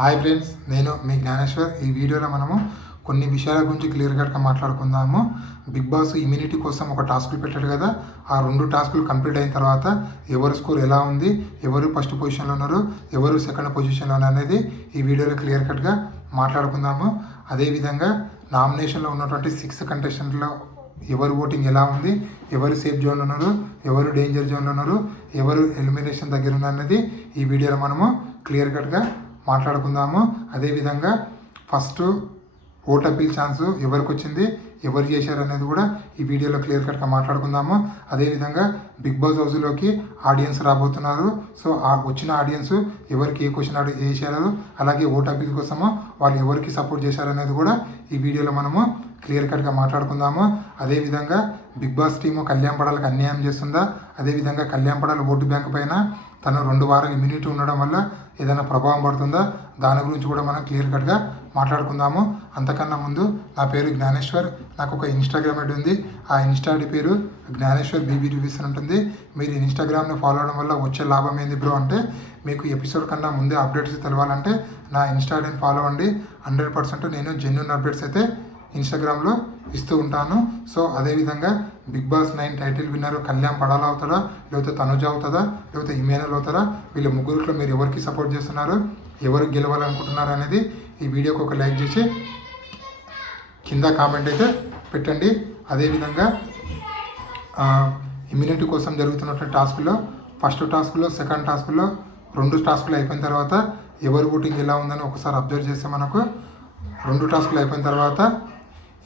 Hi friends, నేను మీ జ్ఞానేశ్వర్. ఈ వీడియోలో మనము కొన్ని విషయాల గురించి క్లియర్ కట్గా మాట్లాడుకుందాము. బిగ్ బాస్ ఇమ్యూనిటీ కోసం ఒక టాస్కులు పెట్టాడు కదా, ఆ 2 టాస్కులు కంప్లీట్ అయిన తర్వాత ఎవరి స్కోర్ ఎలా ఉంది, ఎవరు ఫస్ట్ పొజిషన్లో ఉన్నారు, ఎవరు సెకండ్ పొజిషన్లో ఉన్నారు అనేది ఈ వీడియోలో క్లియర్ కట్గా మాట్లాడుకుందాము. అదేవిధంగా నామినేషన్లో ఉన్నటువంటి 6 కంటెస్టెంట్లో ఎవరు ఓటింగ్ ఎలా ఉంది, ఎవరు సేఫ్ జోన్లో ఉన్నారు, ఎవరు డేంజర్ జోన్లో ఉన్నారు, ఎవరు ఎలిమినేషన్ దగ్గర ఉన్నారు అనేది ఈ వీడియోలో మనము క్లియర్ కట్గా మాట్లాడుకుందాము. అదేవిధంగా ఫస్ట్ ఓట్ అప్పీల్ ఛాన్స్ ఎవరికి వచ్చింది, ఎవరు చేశారు అనేది కూడా ఈ వీడియోలో క్లియర్ కట్గా మాట్లాడుకుందాము. అదేవిధంగా బిగ్ బాస్ హౌస్లోకి ఆడియన్స్ రాబోతున్నారు. సో ఆ వచ్చిన ఆడియన్స్ ఎవరికి ఏ క్వశ్చన్ చేశారు, అలాగే ఓట్ అప్పీల్ కోసము వాళ్ళు ఎవరికి సపోర్ట్ చేశారు అనేది కూడా ఈ వీడియోలో మనము క్లియర్ కట్గా మాట్లాడుకుందాము. అదేవిధంగా బిగ్ బాస్ టీము కళ్యాణ్ పడాలకు అన్యాయం చేస్తుందా, అదేవిధంగా కళ్యాణ్ పడాల ఓటు బ్యాంక్ పైన తను 2 వారాలు ఇమ్యూనిటీ ఉండడం వల్ల ఏదైనా ప్రభావం పడుతుందా, దాని గురించి కూడా మనం క్లియర్ కట్గా మాట్లాడుకుందాము. అంతకన్నా ముందు నా పేరు జ్ఞానేశ్వర్. నాకు ఒక ఇన్స్టాగ్రామ్ ఐడి ఉంది. ఆ ఇన్స్టా ఐడి పేరు జ్ఞానేశ్వర్ బీబీ రివ్యూస్ అని ఉంటుంది. మీరు ఇన్స్టాగ్రామ్ని ఫాలో అవడం వల్ల వచ్చే లాభం ఏంది బ్రో అంటే, మీకు ఎపిసోడ్ కన్నా ముందే అప్డేట్స్ తెలవాలంటే నా ఇన్స్టా ఐడిని ఫాలో అవ్వండి. 100% నేను జెన్యూన్ అప్డేట్స్ అయితే ఇన్స్టాగ్రామ్లో ఇస్తూ ఉంటాను. సో అదేవిధంగా Bigg Boss 9 title winner Kalyan Padala అవుతాడా, లేకపోతే తనుజ అవుతుందా, లేకపోతే ఇమాన్యుయల్ అవుతారా, వీళ్ళ ముగ్గురిలో మీరు ఎవరికి సపోర్ట్ చేస్తున్నారు, ఎవరు గెలవాలనుకుంటున్నారు అనేది ఈ వీడియోకి ఒక లైక్ చేసి కింద కామెంట్ అయితే పెట్టండి. అదేవిధంగా ఇమ్యూనిటీ కోసం జరుగుతున్నటువంటి టాస్క్లో ఫస్ట్ టాస్క్లో, సెకండ్ టాస్క్లో 2 టాస్కులు అయిపోయిన తర్వాత ఎవరు ఓటింగ్ ఎలా ఉందని ఒకసారి అబ్జర్వ్ చేస్తే మనకు 2 టాస్కులు అయిపోయిన తర్వాత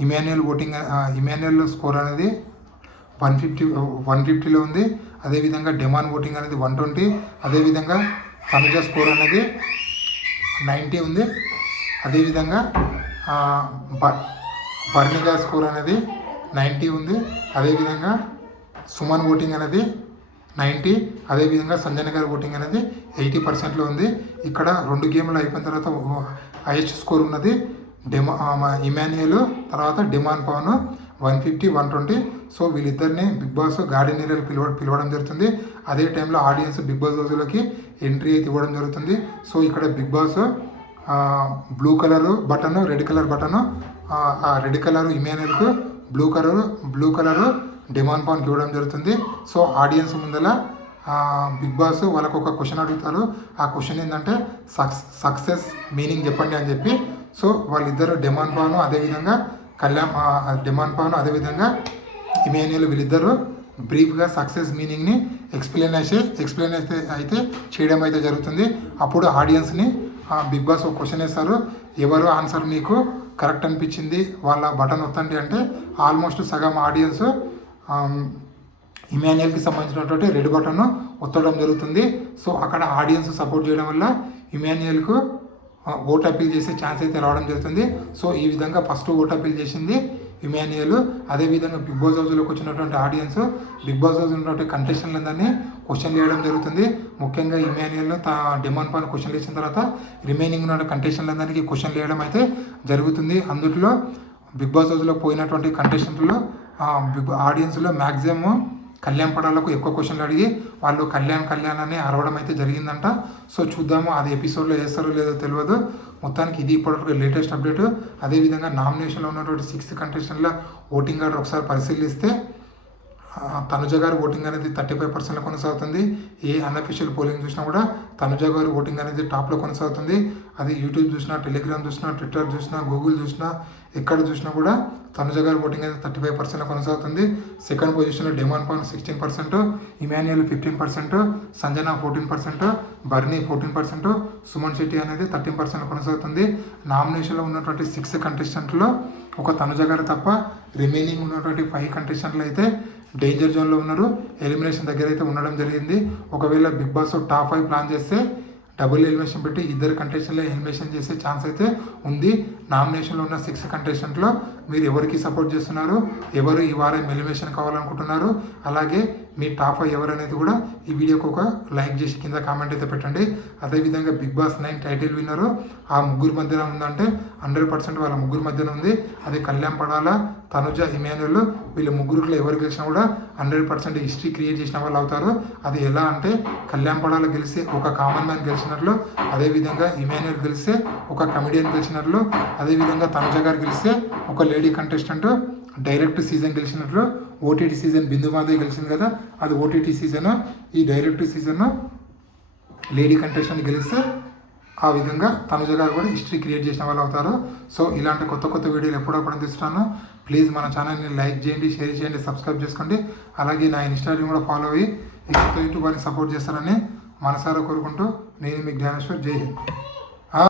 ఇమాన్యుయల్ స్కోర్ అనేది 150లో ఉంది. అదేవిధంగా డెమాన్ ఓటింగ్ అనేది 120. అదేవిధంగా తనుజ స్కోర్ అనేది 90 ఉంది. అదేవిధంగా బర్నిగా స్కోర్ అనేది 90 ఉంది. అదేవిధంగా సుమన్ ఓటింగ్ అనేది 90. అదేవిధంగా సంజన గారి ఓటింగ్ అనేది 80%లో ఉంది. ఇక్కడ 2 గేమ్లు అయిపోయిన తర్వాత హైయెస్ట్ స్కోర్ ఉన్నది ఇమాన్యుయల్, తర్వాత డిమాన్ పవన్ 150, 120. సో వీళ్ళిద్దరిని బిగ్ బాస్ గార్డెన్ ఏరియాలో పిలవడం జరుగుతుంది. అదే టైంలో ఆడియన్స్ బిగ్ బాస్ హౌస్లోకి ఎంట్రీ అయితే ఇవ్వడం జరుగుతుంది. సో ఇక్కడ Bigg Boss blue colour button, red colour button, ఆ రెడ్ కలర్ ఇమాన్యుయల్కు, బ్లూ కలరు డిమాన్ పవన్కి ఇవ్వడం జరుగుతుంది. సో ఆడియన్స్ ముందర బిగ్ బాస్ వాళ్ళకు ఒక క్వశ్చన్ అడుగుతారు. ఆ క్వశ్చన్ ఏంటంటే సక్సెస్ మీనింగ్ చెప్పండి అని చెప్పి. సో వాళ్ళిద్దరు డిమాన్ పవన్ అదేవిధంగా అదేవిధంగా ఇమాన్యుయల్ వీళ్ళిద్దరూ బ్రీఫ్గా సక్సెస్ మీనింగ్ని ఎక్స్ప్లెయిన్ అయితే చేయడం అయితే జరుగుతుంది. అప్పుడు ఆడియన్స్ని బిగ్ బాస్ ఒక క్వశ్చన్ వేస్తారు, ఎవరు ఆన్సర్ మీకు కరెక్ట్ అనిపించింది వాళ్ళ బటన్ ఒత్తండి అంటే ఆల్మోస్ట్ సగం ఆడియన్స్ ఇమాన్యుయల్కి సంబంధించినటువంటి రెడ్ బటన్ ఒత్తడం జరుగుతుంది. సో అక్కడ ఆడియన్స్ సపోర్ట్ చేయడం వల్ల ఇమాన్యుయల్కు ఓట్ అప్పీల్ చేసే ఛాన్స్ అయితే రావడం జరుగుతుంది. సో ఈ విధంగా ఫస్ట్ ఓట్ అప్పీల్ చేసింది ఇమాన్యుయల్. అదేవిధంగా బిగ్ బాస్ హౌస్లోకి వచ్చినటువంటి ఆడియన్స్ బిగ్ బాస్ హౌస్ ఉన్నటువంటి కంటెస్టెంట్లందరినీ క్వశ్చన్లు వేయడం జరుగుతుంది. ముఖ్యంగా ఇమాన్యుయల్ డిమాండ్ పైన క్వశ్చన్లు వేసిన తర్వాత రిమైనింగ్ ఉన్న కంటెస్టెంట్లందరికీ క్వశ్చన్లు వేయడం అయితే జరుగుతుంది. అందులో బిగ్ బాస్ హౌస్లో పోయినటువంటి కంటెస్టెంట్లో ఆడియన్స్లో మ్యాక్సిమం కళ్యాణ్ పడాలకు ఎక్కువ క్వశ్చన్లు అడిగి వాళ్ళు కళ్యాణ్ అని అరవడం అయితే జరిగిందంట. సో చూద్దాము అది ఎపిసోడ్లో వేస్తారో లేదో తెలియదు. మొత్తానికి ఇది ఇప్పటివరకు లేటెస్ట్ అప్డేట్. అదేవిధంగా నామినేషన్లో ఉన్నటువంటి 6 కంటెస్టెంట్ల ఓటింగ్ ఆర్డర్ ఒకసారి పరిశీలిస్తే తనుజ గారి ఓటింగ్ అనేది 35% కొనసాగుతుంది. ఏ అన్అఫీషియల్ పోలింగ్ చూసినా కూడా తనుజ గారి ఓటింగ్ అనేది టాప్లో కొనసాగుతుంది. అది యూట్యూబ్ చూసినా, టెలిగ్రామ్ చూసినా, ట్విట్టర్ చూసినా, గూగుల్ చూసినా, ఎక్కడ చూసినా కూడా తనుజ గారి ఓటింగ్ అనేది 35% కొనసాగుతుంది. సెకండ్ పొజిషన్లో డిమాండ్ పవన్ 16%, ఇమాన్యుయల్ 15%, సంజన 14%, బర్నీ 14%, సుమన్ శెట్టి అనేది 13% కొనసాగుతుంది. నామినేషన్లో ఉన్నటువంటి 6 కంటెస్టెంట్లో ఒక తనుజ గారు తప్ప రిమైనింగ్ ఉన్నటువంటి 5 కంటెస్టెంట్లు అయితే డేంజర్ జోన్లో ఉన్నారు, ఎలిమినేషన్ దగ్గర అయితే ఉండడం జరిగింది. ఒకవేళ బిగ్ బాస్ టాప్ 5 ప్లాన్ చేస్తే డబుల్ ఎలిమినేషన్ పెట్టి 2 కంటెస్టెంట్లో ఎలిమినేషన్ చేసే ఛాన్స్ అయితే ఉంది. నామినేషన్లో ఉన్న 6 కంటెస్టెంట్లో మీరు ఎవరికి సపోర్ట్ చేస్తున్నారు, ఎవరు ఈ వారం ఎలిమినేషన్ కావాలనుకుంటున్నారు, అలాగే మీ టాప్ 5 ఎవరనేది కూడా ఈ వీడియోకి ఒక లైక్ చేసి కింద కామెంట్ అయితే పెట్టండి. అదేవిధంగా బిగ్ బాస్ 9 టైటిల్ విన్నరు ఆ ముగ్గురు మధ్యన ఉందంటే 100% వాళ్ళ ముగ్గురు మధ్యన ఉంది. అది కళ్యాణ్ పడాల, తనుజ, ఇమాన్యుల్ వీళ్ళ ముగ్గురులో ఎవరు గెలిచినా కూడా 100% హిస్టరీ క్రియేట్ చేసిన వాళ్ళు అవుతారు. అది ఎలా అంటే కళ్యాణ్ పడాల గెలిస్తే ఒక కామన్ మ్యాన్ గెలిచినట్లు, అదేవిధంగా ఇమాన్యుల్ గెలిస్తే ఒక కమెడియన్ గెలిచినట్లు, అదేవిధంగా తనుజ గారు గెలిస్తే ఒక లేడీ కంటెస్టెంట్ డైరెక్ట్ సీజన్ గెలిచినట్లు, ఓటీటీ సీజన్ బిందు మాధవి గెలిచింది కదా అది ఓటీటీ సీజన్, ఈ డైరెక్ట్ సీజన్ లేడీ కంటెస్టెంట్ గెలిస్తే ఆ విధంగా తనుజ గారు కూడా హిస్టరీ క్రియేట్ చేసిన వాళ్ళు అవుతారు. సో ఇలాంటి కొత్త కొత్త వీడియోలు ఎప్పుడప్పుడు అందిస్తున్నాను. ప్లీజ్ మన ఛానల్ని లైక్ చేయండి, షేర్ చేయండి, సబ్స్క్రైబ్ చేసుకోండి. అలాగే నా ఇన్స్టాగ్రామ్ కూడా ఫాలో అయ్యి ఈ కొత్త యూట్యూబ్ వారిని సపోర్ట్ చేస్తారని మనసారా కోరుకుంటూ నేను మీ జ్ఞానేశ్వర్. జై హింద్.